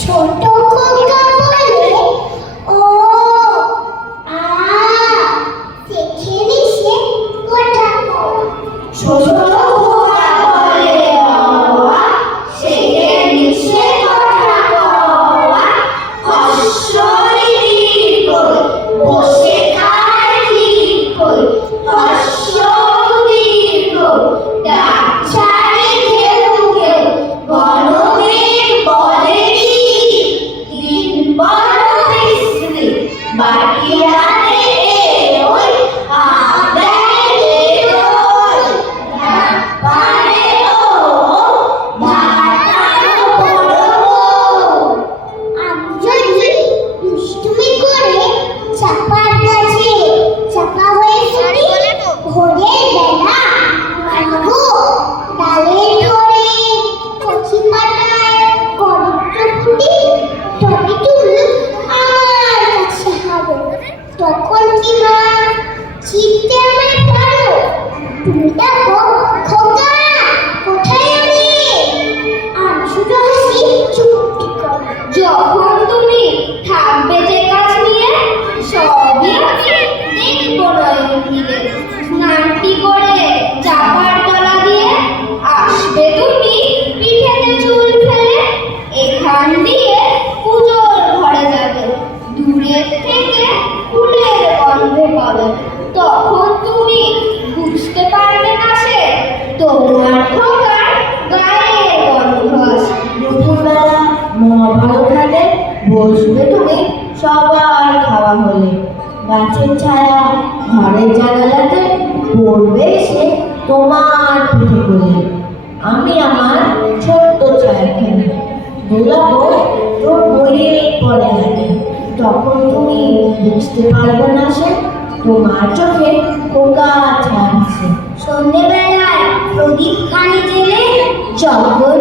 ছোট খোকা বলে, ও দেখে নিছে ওটা ছোট খোকা বলে, সেকে নিছে কথা কওয়া, হস্যই দীর্ঘই বসে খায় দীর্ঘই, হস্য দীর্ঘই ডাক ছাড়ে কেউ কেউ, গণমের বলে দিন বড় বিশ্রী, বাকি রাতে ওই আদায় ওই পারে ও মাতানো বড়। আমি যদি দুষ্টুমি করে চাপার গাছে চাপা হয়ে পড়ি, ভোরের বেলা আনবো ডালে ধরে কচি পাতায় করিত্র ফুটি, তবে তুমি আমার কাছে হবে। তখন কি মা চিনতে আমায় পারো? তুমি দেখো খোকা, কোথায় আমি? আমি শুধু হাসি চুপটি করে। যখন তুমি থাকবে যে কাজ নিয়ে, সবই আমি দেখবো নয়ন দিলে। স্নানটি করে চাপার তলা দিয়ে আসবে তুমি পিঠেতে চুল ফেলে, এখান দিয়ে পুজোর ঘরে যাবে। দূরের থেকে ফুলের গন্ধ পাবে, তখন তুমি বুঝতে পারবে না সে তোমার খোকার গায়ের গন্ধ আসে। দুপুরবেলা মহাভারত বসবে তুমি সবার খাওয়া হলে, গাছের ছায়া ঘরের জানালাতে পড়বে সে তোমার পিঠে কোলে। আমি আমার ছোট্ট ছায়াখানে দোলাবো তোর বইয়ের পরে লাগে, তখন তুমি বুঝতে পারবে না সে তোমার চোখে খোকা ছায়া আছে। সন্ধ্যেবেলায় প্রদীপ কানে জেলে যখন